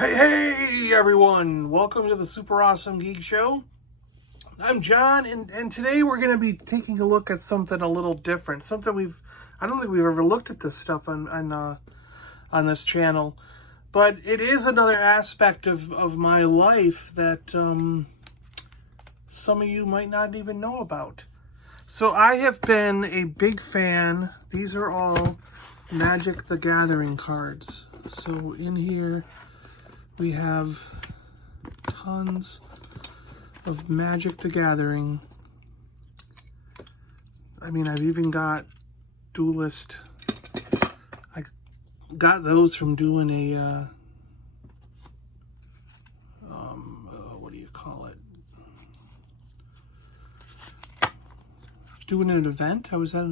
Hey everyone, welcome to the Super Awesome Geek Show. I'm John, and today we're going to be taking a look at something a little different. Something I don't think we've ever looked at this stuff on this channel, but it is another aspect of my life that some of you might not even know about. So I have been a big fan. These are all Magic the Gathering cards. So in here we have tons of Magic the Gathering. I mean, I've even got Duelist. I got those from doing a, what do you call it? Doing an event. I was at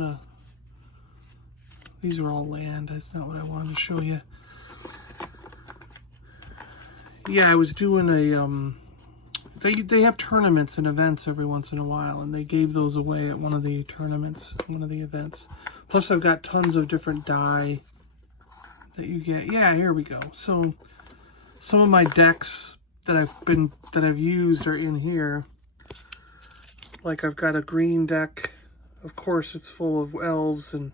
these are all land. That's not what I wanted to show you. Yeah, I was doing a, they have tournaments and events every once in a while, and they gave those away at one of the tournaments, one of the events. Plus, I've got tons of different die that you get. Yeah, here we go. So, some of my decks that I've used are in here. Like, I've got a green deck. Of course, it's full of elves and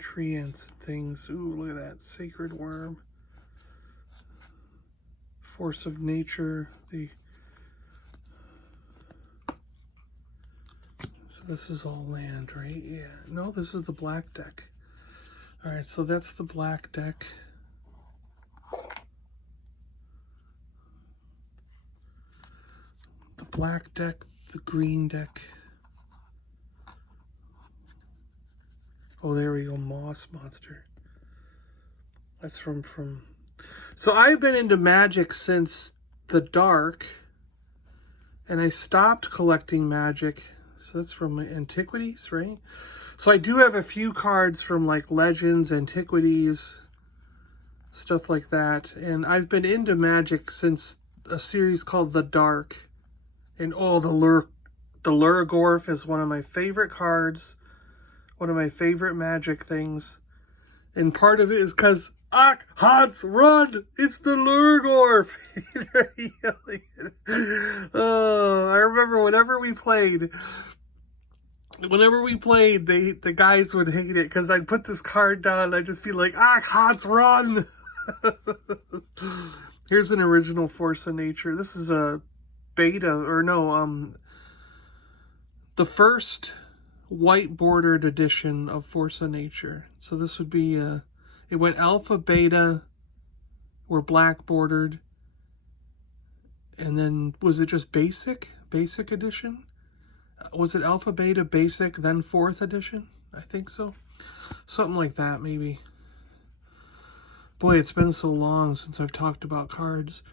treants and things. Ooh, look at that. Sacred Worm. Force of Nature. So this is all land, right? Yeah. No, this is the black deck. Alright, so that's the black deck. The black deck, the green deck. Oh, there we go, Moss Monster. That's from... So I've been into Magic since the Dark, and I stopped collecting Magic. So that's from Antiquities, right? So I do have a few cards from like Legends, Antiquities, stuff like that. And I've been into Magic since a series called The Dark. And oh, the Lurgorf is one of my favorite cards. One of my favorite Magic things. And part of it is because Hots run! It's the Lurgorf! Oh, I remember whenever we played, the guys would hate it because I'd put this card down and I'd just be like, Hots run! Here's an original Force of Nature. This is a beta, or no, the first white bordered edition of Force of Nature. So this would be it went alpha, beta, were black bordered, and then was it just basic edition? Was it alpha, beta, basic, then 4th edition? I think so, something like that maybe. Boy, it's been so long since I've talked about cards.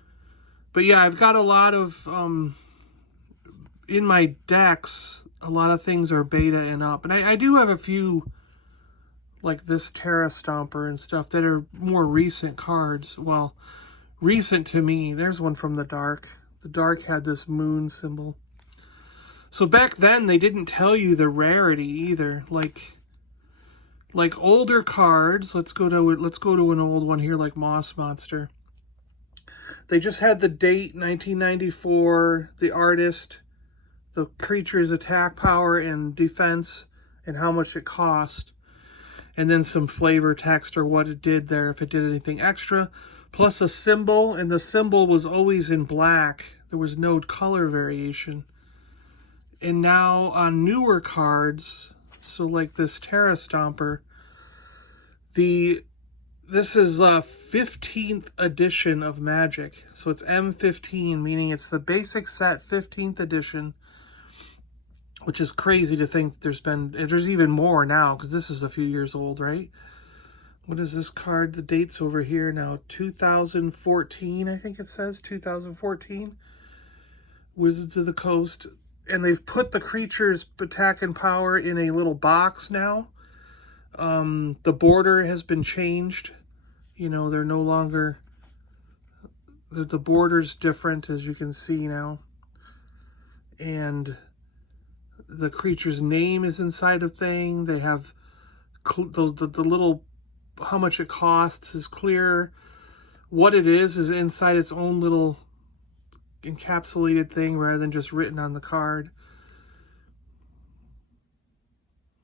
But yeah, I've got a lot of in my decks, a lot of things are beta and up. And I do have a few, like this Terra Stomper and stuff, that are more recent cards. Well, recent to me. There's one from the Dark. The Dark had this moon symbol. So back then, they didn't tell you the rarity either. Like older cards, let's go to an old one here, like Moss Monster. They just had the date, 1994, the artist, the creature's attack power and defense, and how much it cost. And then some flavor text or what it did there, if it did anything extra. Plus a symbol, and the symbol was always in black. There was no color variation. And now on newer cards, so like this Terra Stomper, this is a 15th edition of Magic. So it's M15, meaning it's the basic set 15th edition, which is crazy to think there's even more now, because this is a few years old, right? What is this card? The date's over here now. 2014, I think it says. 2014. Wizards of the Coast. And they've put the creature's attack and power in a little box now. The border has been changed. You know, they're no longer... The border's different, as you can see now. And the creature's name is inside a thing. They have the little how much it costs is clear. What it is inside its own little encapsulated thing rather than just written on the card.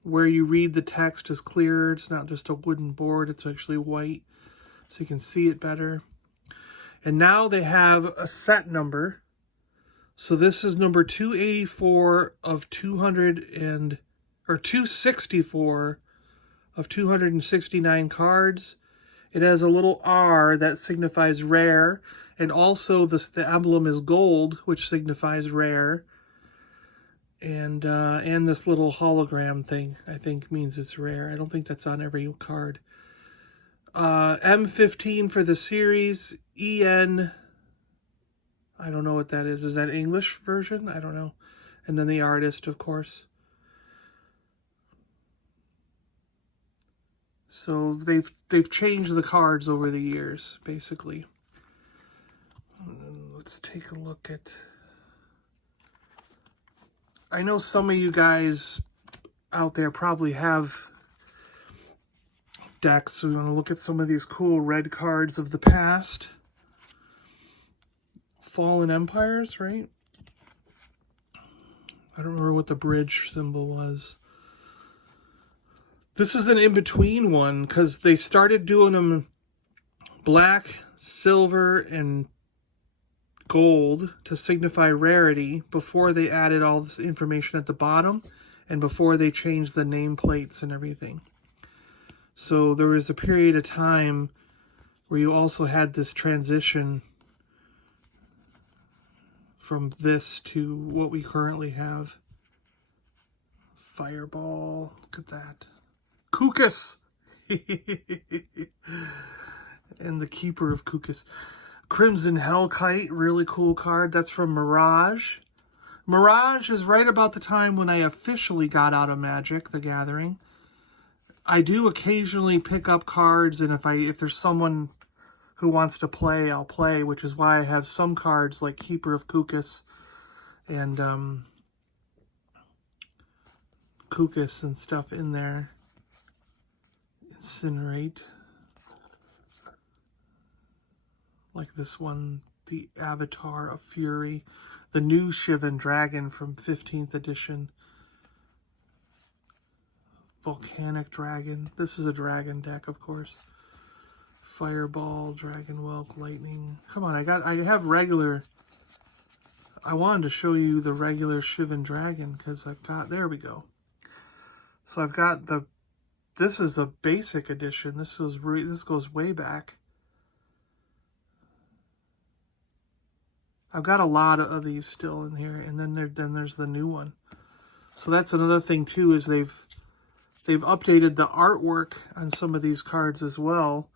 Where you read the text is clearer. It's not just a wooden board. It's actually white, so you can see it better. And now they have a set number. So this is number 284 of 264 of 269 cards. It has a little R that signifies rare, and also the emblem is gold, which signifies rare. And this little hologram thing, I think, means it's rare. I don't think that's on every card. M15 for the series. EN, I don't know what that is. Is that English version? I don't know. And then the artist, of course. So they've changed the cards over the years, basically. Let's take a look at... I know some of you guys out there probably have decks, so we want to look at some of these cool red cards of the past. Fallen Empires, right? I don't remember what the bridge symbol was. This is an in-between one, because they started doing them black, silver, and gold to signify rarity before they added all this information at the bottom and before they changed the nameplates and everything. So there was a period of time where you also had this transition from this to what we currently have. Fireball, look at that. Kukus! And the Keeper of Kukus. Crimson Hellkite, really cool card. That's from Mirage. Mirage is right about the time when I officially got out of Magic the Gathering. I do occasionally pick up cards, and if there's someone who wants to play, I'll play, which is why I have some cards like Keeper of Kukus and Kukus and stuff in there. Incinerate. Like this one, the Avatar of Fury, the new Shivan Dragon from 15th edition. Volcanic Dragon. This is a dragon deck, of course. Fireball, Dragon Whelk, Lightning. Come on, I have regular. I wanted to show you the regular Shivan Dragon because I've got, there we go. So I've got this is a basic edition. This goes way back. I've got a lot of these still in here, and then there's the new one. So that's another thing too, is they've updated the artwork on some of these cards as well.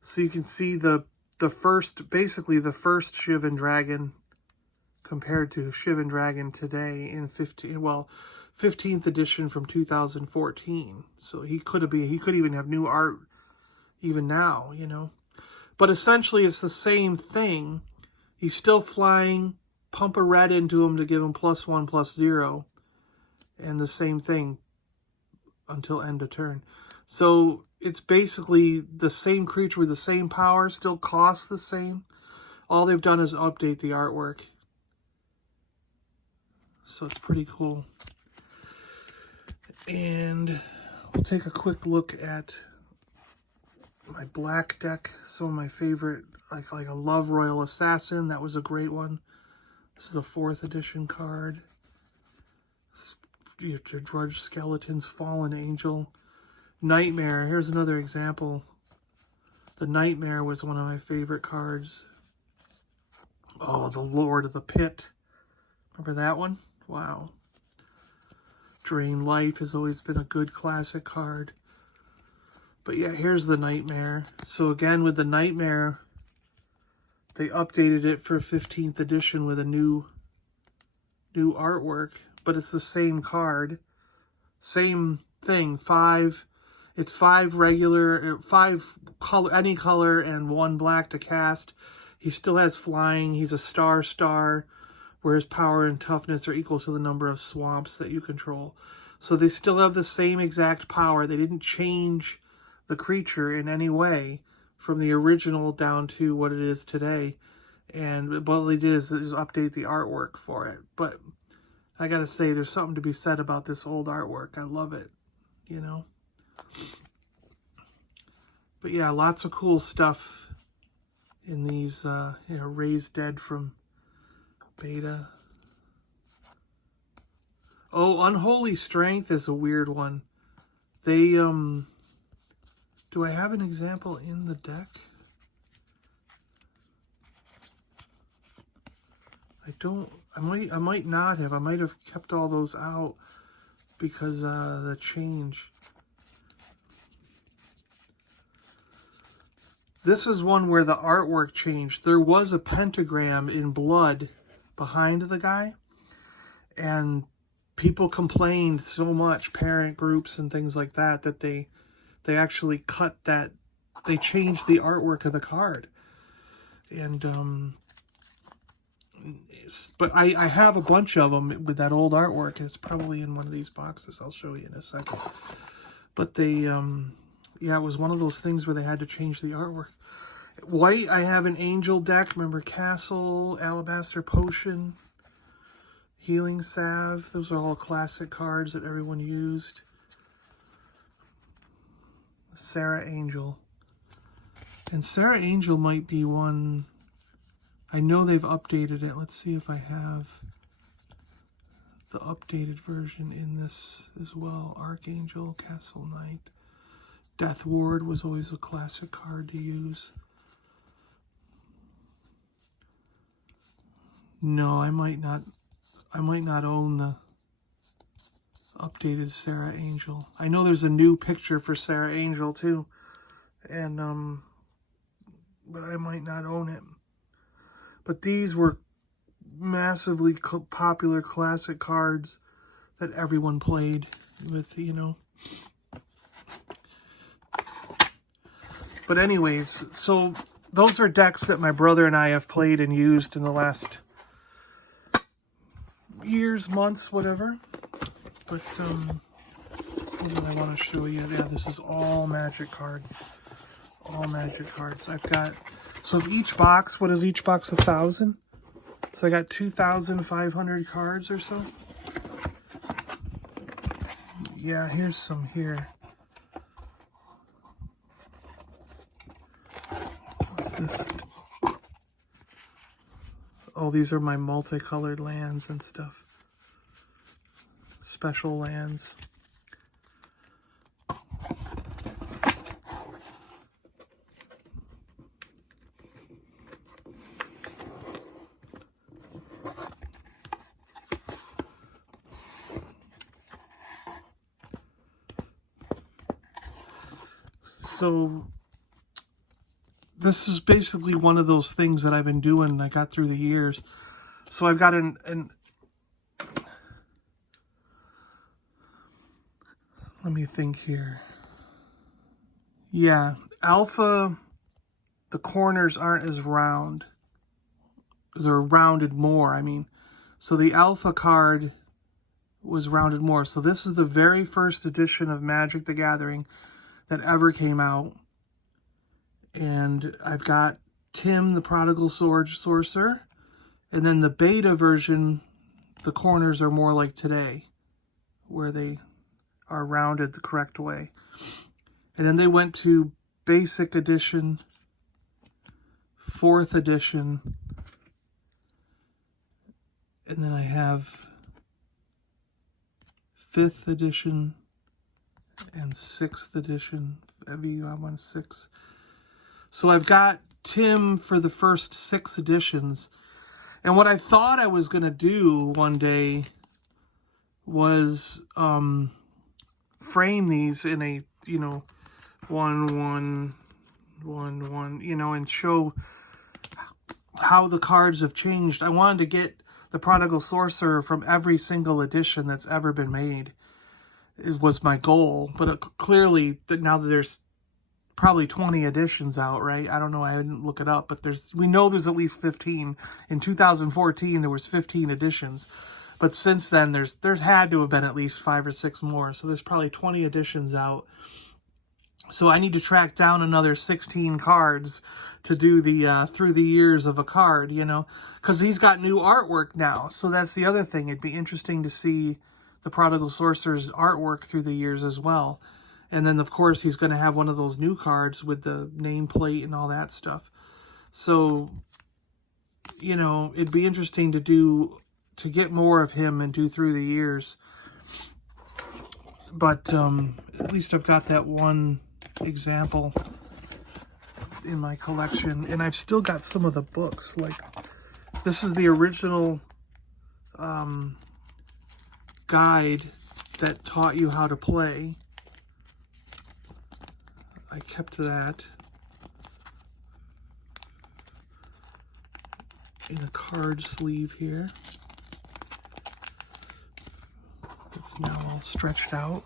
So you can see basically the first Shivan Dragon compared to Shivan Dragon today in 15th edition from 2014. So he could even have new art even now, you know. But essentially it's the same thing. He's still flying, pump a red into him to give him +1/+0. And the same thing until end of turn. So it's basically the same creature with the same power, still costs the same. All they've done is update the artwork. So it's pretty cool. And we'll take a quick look at my black deck. Some of my favorite, like a Love Royal Assassin. That was a great one. This is a 4th edition card. You have to Drudge Skeletons, Fallen Angel. Nightmare, here's another example. The Nightmare was one of my favorite cards. Oh, the Lord of the Pit. Remember that one? Wow. Drain Life has always been a good classic card. But yeah, here's the Nightmare. So again, with the Nightmare, they updated it for 15th edition with a new artwork. But it's the same card. Same thing. It's 5 regular, 5 color, any color, and 1 black to cast. He still has flying. He's a star, where his power and toughness are equal to the number of swamps that you control. So they still have the same exact power. They didn't change the creature in any way from the original down to what it is today. And what they did is update the artwork for it. But I gotta say, there's something to be said about this old artwork. I love it, you know. But yeah, lots of cool stuff in these, you know, Raised Dead from Beta. Oh, Unholy Strength is a weird one. They, do I have an example in the deck? I don't, I might not have. I might have kept all those out because the change. This is one where the artwork changed. There was a pentagram in blood behind the guy, and people complained so much, parent groups and things like that, that they actually cut that, they changed the artwork of the card. And but I have a bunch of them with that old artwork, and it's probably in one of these boxes. I'll show you in a second. But they, yeah, it was one of those things where they had to change the artwork. White, I have an Angel deck. Remember Castle, Alabaster Potion, Healing Salve. Those are all classic cards that everyone used. Sarah Angel. And Sarah Angel might be one... I know they've updated it. Let's see if I have the updated version in this as well. Archangel, Castle Knight. Death Ward was always a classic card to use. No, I might not own the updated Sarah Angel. I know there's a new picture for Sarah Angel too. And but I might not own it. But these were massively popular classic cards that everyone played with, you know. But anyways, so those are decks that my brother and I have played and used in the last years, months, whatever. But what do I want to show you? Yeah, this is all Magic cards. All Magic cards. I've got... So of each box, what is each box? 1,000? So I got 2,500 cards or so. Yeah, here's some here. What's this? Oh, these are my multicolored lands and stuff. Special lands. So this is basically one of those things that I've been doing. I got through the years. So I've got an let me think here. Yeah, Alpha, the corners aren't as round. They're rounded more, I mean. So the Alpha card was rounded more. So this is the very first edition of Magic the Gathering that ever came out. And I've got Tim, the Prodigal Sorcerer. And then the beta version, the corners are more like today, where they are rounded the correct way. And then they went to Basic Edition, 4th Edition, and then I have 5th Edition and 6th Edition, VU1-6. So I've got Tim for the first 6 editions. And what I thought I was going to do one day was frame these in a, you know, 1, 1, 1, 1, you know, and show how the cards have changed. I wanted to get the Prodigal Sorcerer from every single edition that's ever been made. It was my goal, but clearly now that there's probably 20 editions out, right? I don't know, I didn't look it up, but we know there's at least 15. In 2014, there was 15 editions. But since then, there's had to have been at least 5 or 6 more. So there's probably 20 editions out. So I need to track down another 16 cards to do the through the years of a card, you know, because he's got new artwork now. So that's the other thing. It'd be interesting to see the Prodigal Sorcerer's artwork through the years as well. And then, of course, he's going to have one of those new cards with the nameplate and all that stuff. So, you know, it'd be interesting to get more of him and do through the years. But at least I've got that one example in my collection. And I've still got some of the books. Like, this is the original guide that taught you how to play. I kept that in a card sleeve here. It's now all stretched out.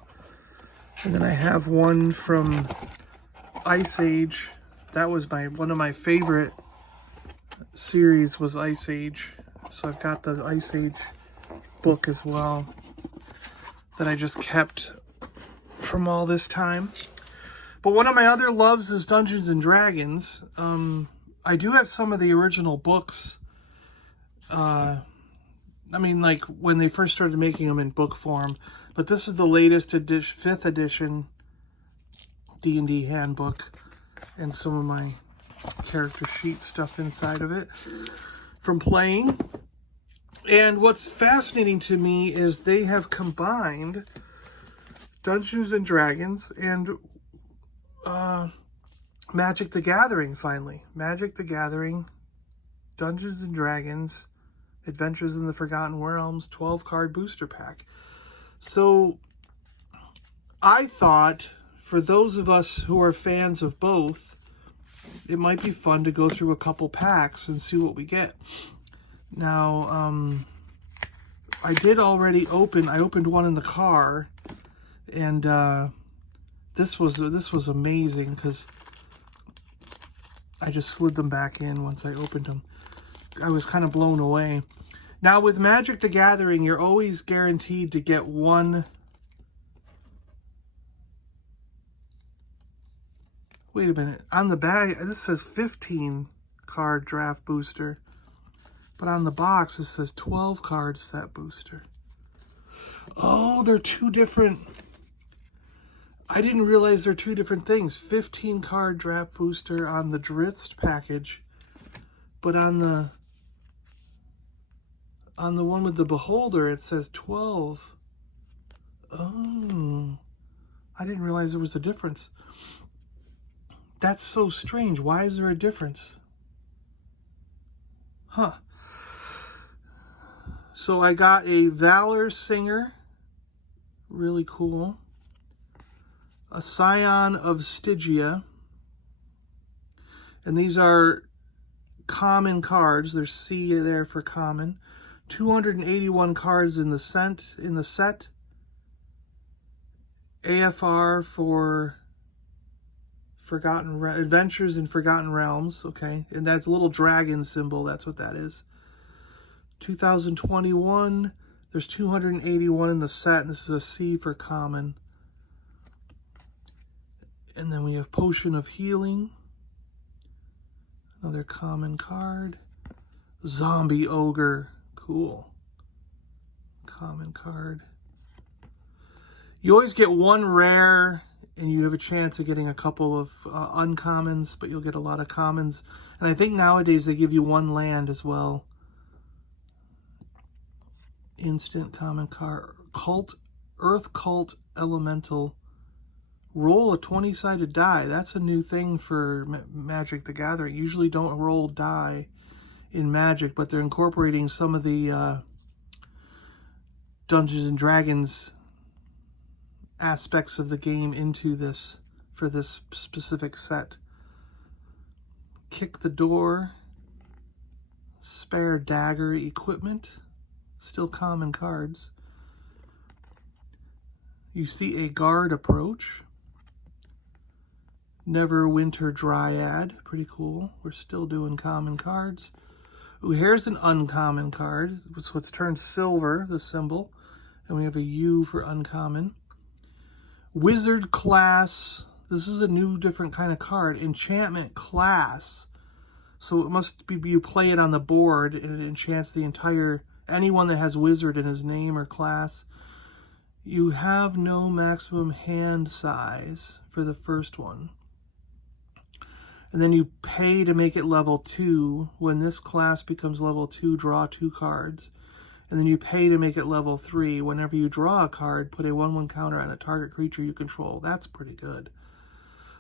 And then I have one from Ice Age. That was one of my favorite series was Ice Age. So I've got the Ice Age book as well that I just kept from all this time. But one of my other loves is Dungeons and Dragons. I do have some of the original books. I mean, like when they first started making them in book form. But this is the latest edition, 5th edition D&D handbook. And some of my character sheet stuff inside of it from playing. And what's fascinating to me is they have combined Dungeons and Dragons and Magic the Gathering, finally. Magic the Gathering, Dungeons and Dragons, Adventures in the Forgotten Realms, 12-card booster pack. So, I thought, for those of us who are fans of both, it might be fun to go through a couple packs and see what we get. Now, I did already I opened one in the car, and this was amazing because I just slid them back in once I opened them. I was kind of blown away. Now with Magic the Gathering, you're always guaranteed to get one. Wait a minute. On the bag, this says 15 card draft booster. But on the box, it says 12 card set booster. Oh, they're two different. I didn't realize they're two different things. 15 card draft booster on the Drizzt package, but on the one with the beholder it says 12. Oh, I didn't realize there was a difference. That's so strange. Why is there a difference? Huh. So I got a Valor Singer, really cool. A Scion of Stygia, and these are common cards. There's C there for common. 281 cards in the set. AFR for Adventures in Forgotten Realms, okay, and that's a little dragon symbol. That's what that is. 2021. There's 281 in the set, and this is a C for common. And then we have Potion of Healing. Another common card. Zombie Ogre. Cool. Common card. You always get one rare, and you have a chance of getting a couple of uncommons, but you'll get a lot of commons. And I think nowadays they give you one land as well. Instant common card. Earth Cult Elemental. Roll a 20-sided die. That's a new thing for Magic the Gathering. Usually don't roll die in Magic, but they're incorporating some of the Dungeons and Dragons aspects of the game into this for this specific set. Kick the Door. Spare Dagger Equipment. Still common cards. You see a Guard Approach. Neverwinter Dryad, pretty cool. We're still doing common cards. Ooh, here's an uncommon card. So it's turned silver, the symbol. And we have a U for uncommon. Wizard Class This is a new, different kind of card. Enchantment class. So it must be you play it on the board, and it enchants the entire, anyone that has wizard in his name or class. You have no maximum hand size for the first one. And then you pay to make it level 2. When this class becomes level 2, draw 2 cards. And then you pay to make it level 3. Whenever you draw a card, put a 1/1 counter on a target creature you control. That's pretty good.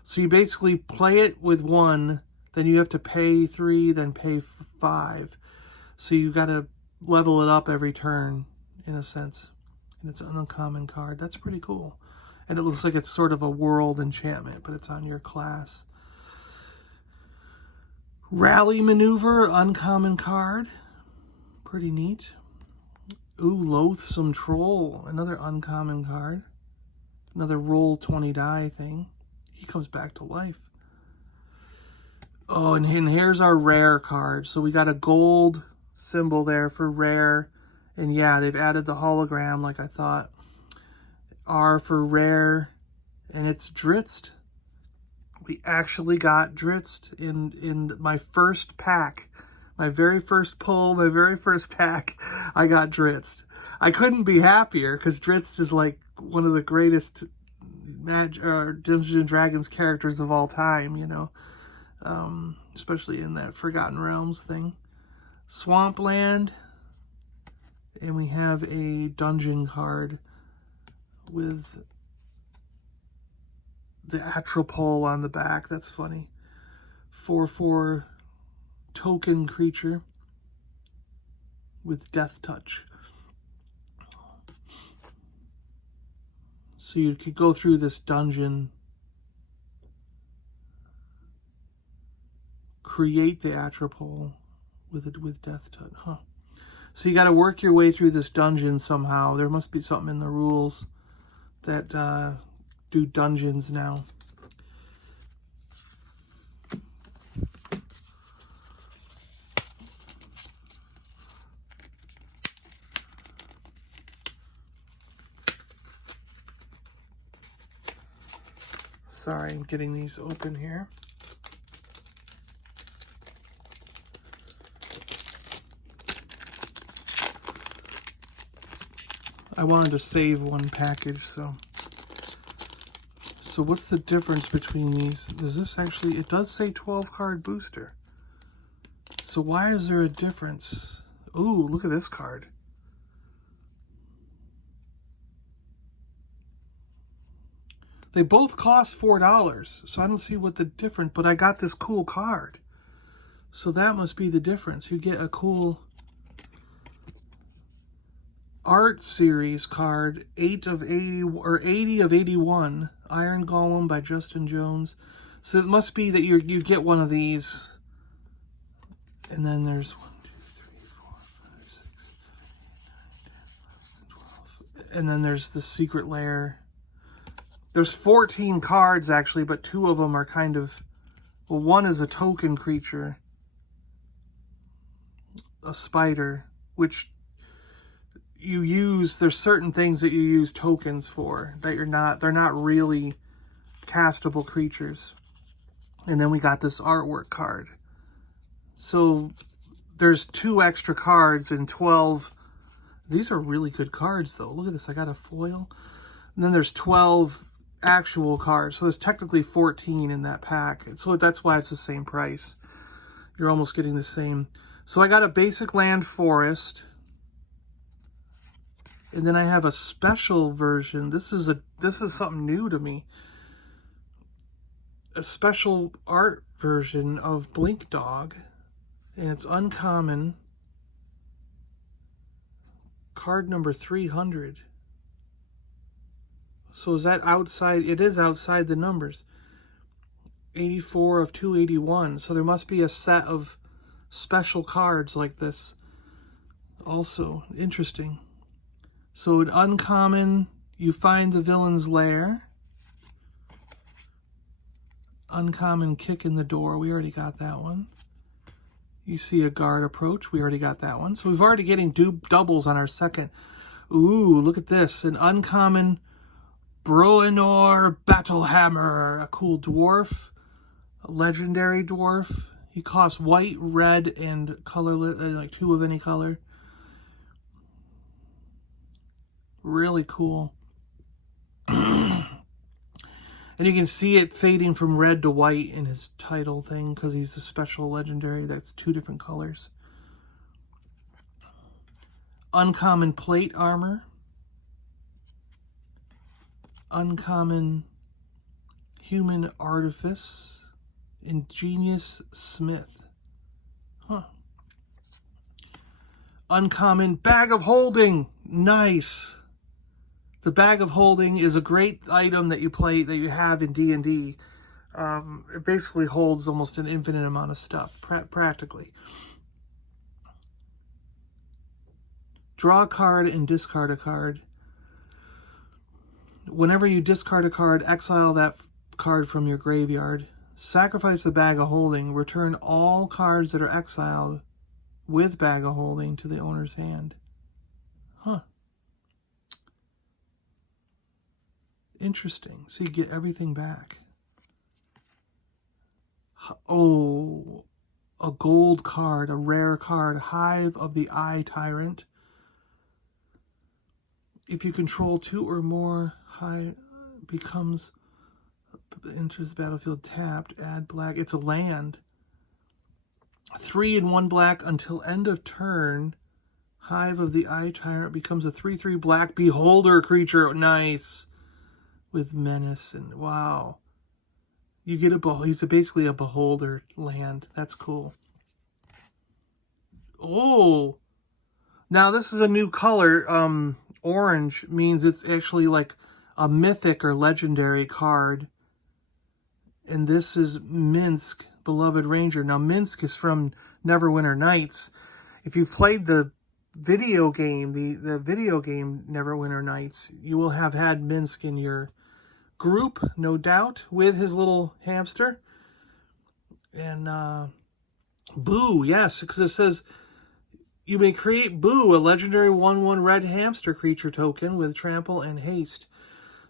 So you basically play it with 1, then you have to pay 3, then pay 5. So you got to level it up every turn, in a sense. And it's an uncommon card. That's pretty cool. And it looks like it's sort of a world enchantment, but it's on your class. Rally Maneuver, uncommon card. Pretty neat. Ooh, Loathsome Troll, another uncommon card. Another roll 20 die thing. He comes back to life. Oh, and here's our rare card. So we got a gold symbol there for rare. And yeah, they've added the hologram like I thought. R for rare. And it's Drizzt. We actually got Drizzt in my first pack. My very first pull, my very first pack, I got Drizzt. I couldn't be happier because Drizzt is like one of the greatest Dungeons and Dragons characters of all time, you know. Especially in that Forgotten Realms thing. Swampland. And we have a dungeon card with the Atropole on the back. That's funny. 4/4 token creature with Death Touch. So you could go through this dungeon, create the Atropole with Death Touch. Huh. So you got to work your way through this dungeon somehow. There must be something in the rules that do dungeons now. Sorry, I'm getting these open here. I wanted to save one package, so what's the difference between these? Does this actually, it does say 12 card booster. So why is there a difference? Ooh, look at this card. They both cost $4, so I don't see what the difference, but I got this cool card. So that must be the difference. You get a cool art series card, 8 of 80 or 80 of 81, Iron Golem by Justin Jones. So it must be that you get one of these, and then there's 1, 2, 3, 4, 5, 6, 7, 8, 9, 10, 11, 12, and then there's the secret lair. There's 14 cards actually, but 2 of them are kind of, well, one is a token creature, a spider, which you use, there's certain things that you use tokens for that they're not really castable creatures. And then we got this artwork card. So there's 2 extra cards and 12. These are really good cards though. Look at this, I got a foil. And then there's 12 actual cards. So there's technically 14 in that pack. And so that's why it's the same price. You're almost getting the same. So I got a basic land forest. And then I have a special version. This is something new to me. A special art version of Blink Dog. And it's uncommon. Card number 300. So is that outside? It is outside the numbers. 84 of 281. So there must be a set of special cards like this. Also, interesting. So an uncommon, you find the villain's lair. Uncommon, kick in the door. We already got that one. You see a guard approach. We already got that one. So we've already getting doubles on our second. Ooh, look at this. An uncommon Bruenor Battlehammer, a cool dwarf, a legendary dwarf. He costs white, red, and colorless, like 2 of any color. Really cool. And you can see it fading from red to white in his title thing because he's a special legendary that's 2 different colors. Uncommon plate armor. Uncommon human artifice. Ingenious smith. Huh. Uncommon bag of holding. Nice. The bag of holding is a great item that you have in D&D. It basically holds almost an infinite amount of stuff, practically. Draw a card and discard a card. Whenever you discard a card, exile that card from your graveyard. Sacrifice the bag of holding. Return all cards that are exiled with bag of holding to the owner's hand. Huh. Interesting. So you get everything back. Oh, a gold card, a rare card. Hive of the Eye Tyrant. If you control 2 or more, Hive becomes enters the battlefield tapped. Add black. It's a land. 3 and 1 black until end of turn. Hive of the Eye Tyrant becomes a 3/3 black beholder creature. Nice. With menace and wow. You get he's basically a beholder land. That's cool. Oh. Now this is a new color. Orange means it's actually like a mythic or legendary card. And this is Minsk, Beloved Ranger. Now Minsk is from Neverwinter Nights. If you've played the video game, the video game Neverwinter Nights, you will have had Minsk in your group, no doubt, with his little hamster. And Boo, yes, because it says you may create Boo, a legendary 1/1 red hamster creature token with trample and haste.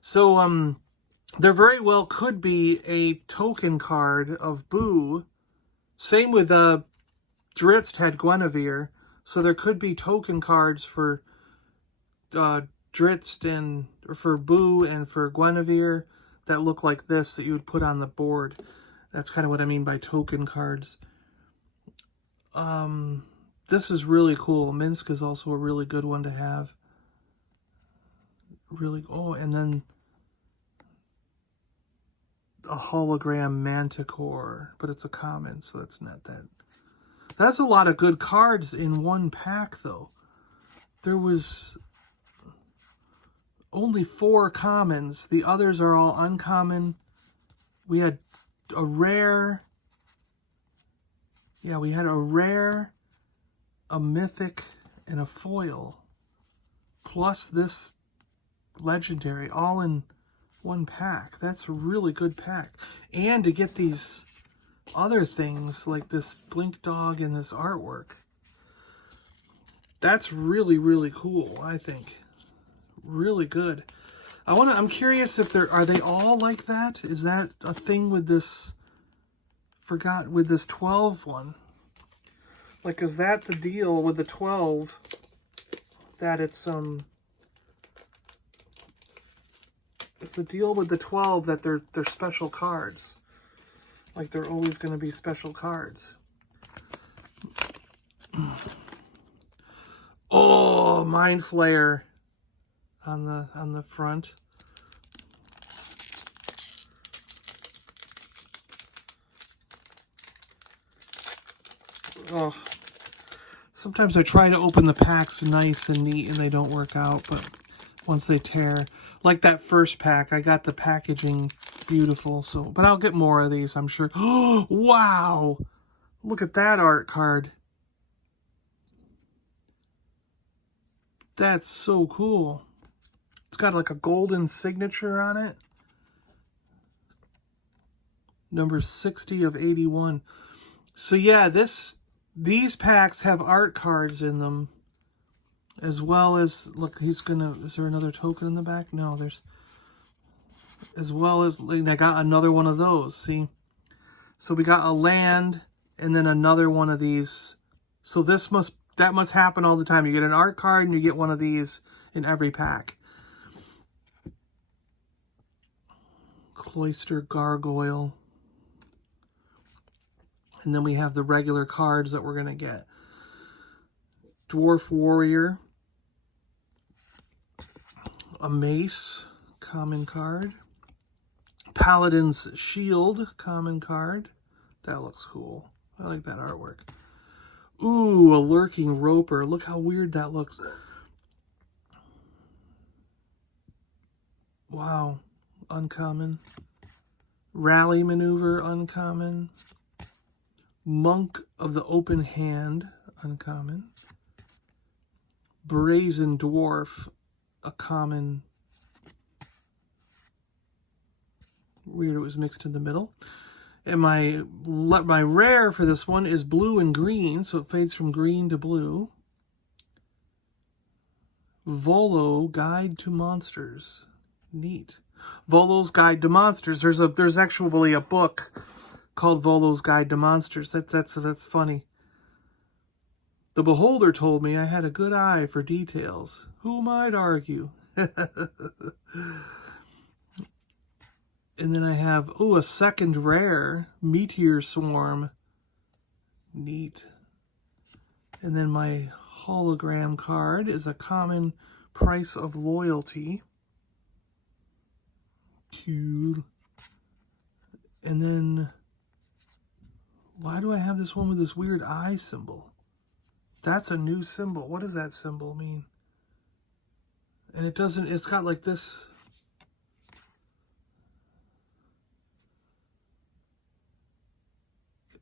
So there very well could be a token card of Boo. Same with Drizzt had Guinevere, so there could be token cards for Drizzt and for Boo and for Guinevere that look like this that you would put on the board. That's kind of what I mean by token cards. This is really cool. Minsk is also a really good one to have. Really, oh, and then a hologram Manticore, but it's a common, so that's not that. That's a lot of good cards in one pack, though. There was only 4 commons. The others are all uncommon. We had a rare. Yeah, we had a rare, a mythic, and a foil. Plus this legendary, all in one pack. That's a really good pack. And to get these other things like this Blink Dog and this artwork. That's really, really cool, I think. Really good. I'm curious if are they all like that? Is that a thing with this, with this 12 one? Like, is that the deal with the 12 that it's the deal with the 12 that they're special cards. Like they're always going to be special cards. Oh, Mind Flayer on the front. Oh, sometimes I try to open the packs nice and neat and they don't work out, but once they tear, like that first pack, I got the packaging beautiful, so, but I'll get more of these, I'm sure. Oh, wow! Look at that art card. That's so cool. It's got like a golden signature on it. Number 60 of 81. So yeah, these packs have art cards in them, as well as, look, is there another token in the back? No, there's as well as, like, I got another one of those, see? So we got a land and then another one of these. So that must happen all the time. You get an art card and you get one of these in every pack. Cloister Gargoyle. And then we have the regular cards that we're going to get. Dwarf Warrior. A Mace, common card. Paladin's Shield, common card. That looks cool. I like that artwork. Ooh, a Lurking Roper. Look how weird that looks. Wow. Uncommon. Rally Maneuver, uncommon. Monk of the Open Hand, uncommon. Brazen Dwarf, a common. Weird, it was mixed in the middle. And my rare for this one is blue and green, so it fades from green to blue. Volo Guide to Monsters. Neat. Volo's Guide to Monsters. There's actually a book called Volo's Guide to Monsters. That's funny. The Beholder told me I had a good eye for details. Who might argue? And then I have, a second rare, Meteor Swarm. Neat. And then my hologram card is a common Price of Loyalty. Cute. And then, why do I have this one with this weird eye symbol? That's a new symbol. What does that symbol mean? And it's got like this.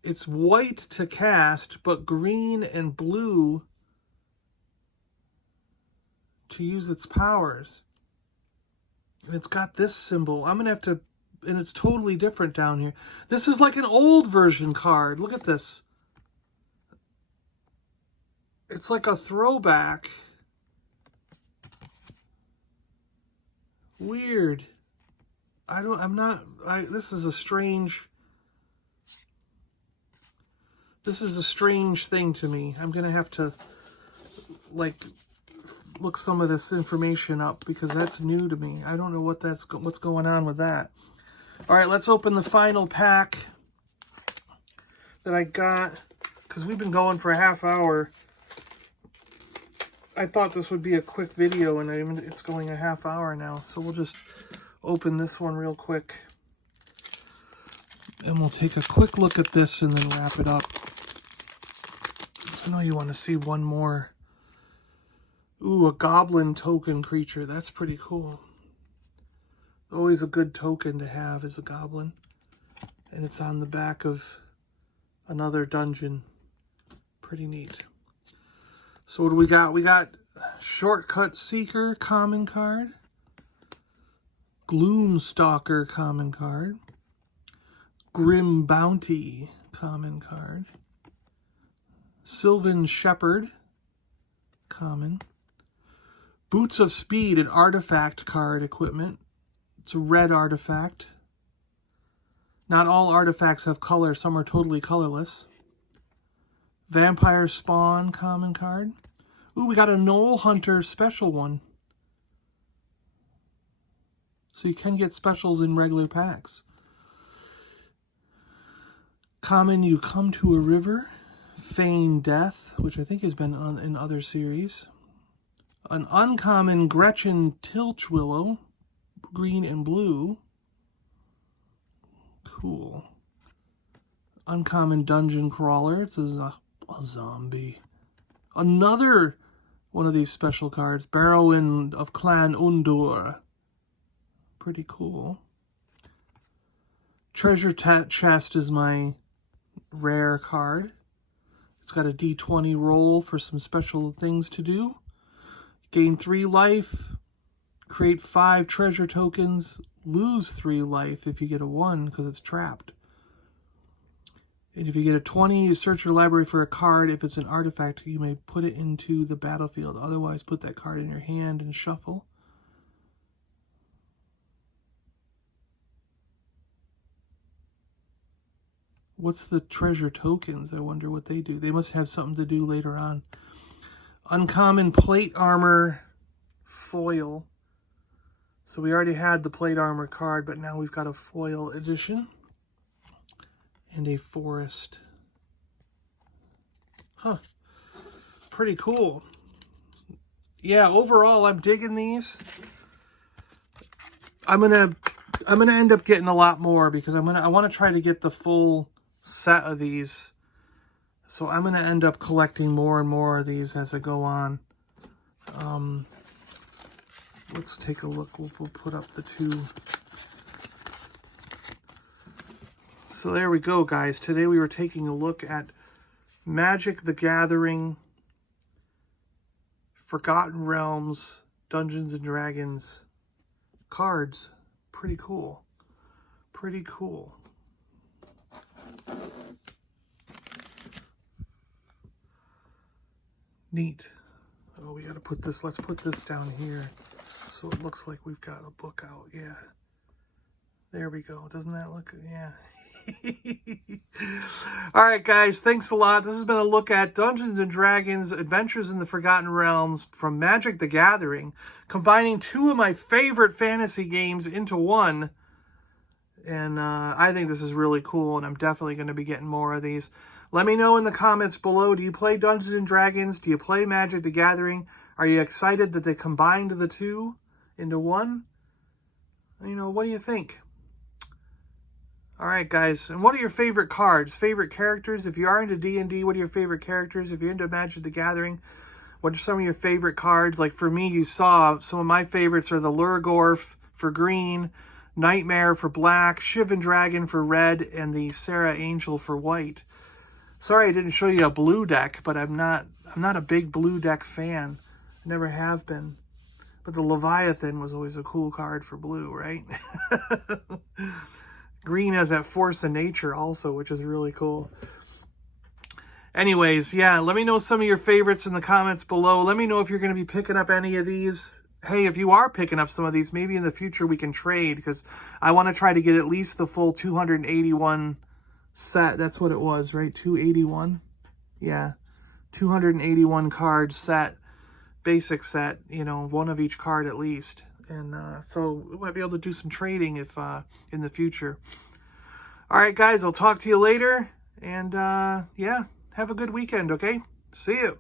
It's white to cast, but green and blue to use its powers. And it's got this symbol. I'm going to have to, and it's totally different down here. This is like an old version card. Look at this. It's like a throwback. Weird. This is a strange thing to me. I'm going to have to, like, look some of this information up because that's new to me. I don't know what's going on with that. All right, let's open the final pack that I got because we've been going for a half hour. I thought this would be a quick video, and it's going a half hour now. So we'll just open this one real quick. And we'll take a quick look at this and then wrap it up. I know you want to see one more. Ooh, a goblin token creature. That's pretty cool. Always a good token to have is a goblin. And it's on the back of another dungeon. Pretty neat. So what do we got? We got Shortcut Seeker, common card. Gloomstalker, common card. Grim Bounty, common card. Sylvan Shepherd, common. Boots of Speed, an artifact card equipment. It's a red artifact. Not all artifacts have color. Some are totally colorless. Vampire Spawn, common card. Ooh, we got a Knoll Hunter special one. So you can get specials in regular packs. Common, You Come to a River. Feign Death, which I think has been in other series. An uncommon Gretchen Tilchwillow, green and blue. Cool. Uncommon Dungeon Crawler. It's a zombie. Another one of these special cards. Barrowin of Clan Undur. Pretty cool. Treasure Chest is my rare card. It's got a D20 roll for some special things to do. Gain 3 life. Create 5 treasure tokens. Lose 3 life if you get a 1 because it's trapped. And if you get a 20, you search your library for a card. If it's an artifact, you may put it into the battlefield. Otherwise, put that card in your hand and shuffle. What's the treasure tokens? I wonder what they do. They must have something to do later on. Uncommon plate armor foil. So we already had the plate armor card, but now we've got a foil edition. And a forest. Huh. Pretty cool. Yeah, overall, I'm digging these. I'm gonna end up getting a lot more because I want to try to get the full set of these. So I'm gonna end up collecting more and more of these as I go on. Let's take a look. We'll put up the two. So there we go, guys. Today we were taking a look at Magic the Gathering, Forgotten Realms, Dungeons and Dragons cards. Pretty cool. Pretty cool. Neat. Oh, we got to put this, let's put this down here so it looks like we've got a book out. Yeah. There we go. Doesn't that look, yeah. All right, guys, thanks a lot. This has been a look at Dungeons and Dragons Adventures in the Forgotten Realms from Magic the Gathering, combining two of my favorite fantasy games into one. And I think this is really cool, and I'm definitely going to be getting more of these. Let me know in the comments below, do you play Dungeons and Dragons? Do you play Magic the Gathering? Are you excited that they combined the two into one? You know, what do you think? All right, guys, and what are your favorite cards, favorite characters? If you are into D&D, what are your favorite characters? If you're into Magic the Gathering, what are some of your favorite cards? Like for me, you saw some of my favorites are the Lurgorf for green, Nightmare for black, Shivan Dragon for red, and the Sarah Angel for white. Sorry I didn't show you a blue deck, but I'm not a big blue deck fan. I never have been. But the Leviathan was always a cool card for blue, right? Green has that force of nature also, which is really cool. Anyways, yeah, let me know some of your favorites in the comments below. Let me know if you're going to be picking up any of these. Hey, if you are picking up some of these, maybe in the future we can trade, because I want to try to get at least the full 281 set. That's what it was, right? 281? Yeah. 281 card set. Basic set, you know, one of each card at least. And so we might be able to do some trading if in the future. All right, guys, I'll talk to you later. And yeah, have a good weekend, okay? See you.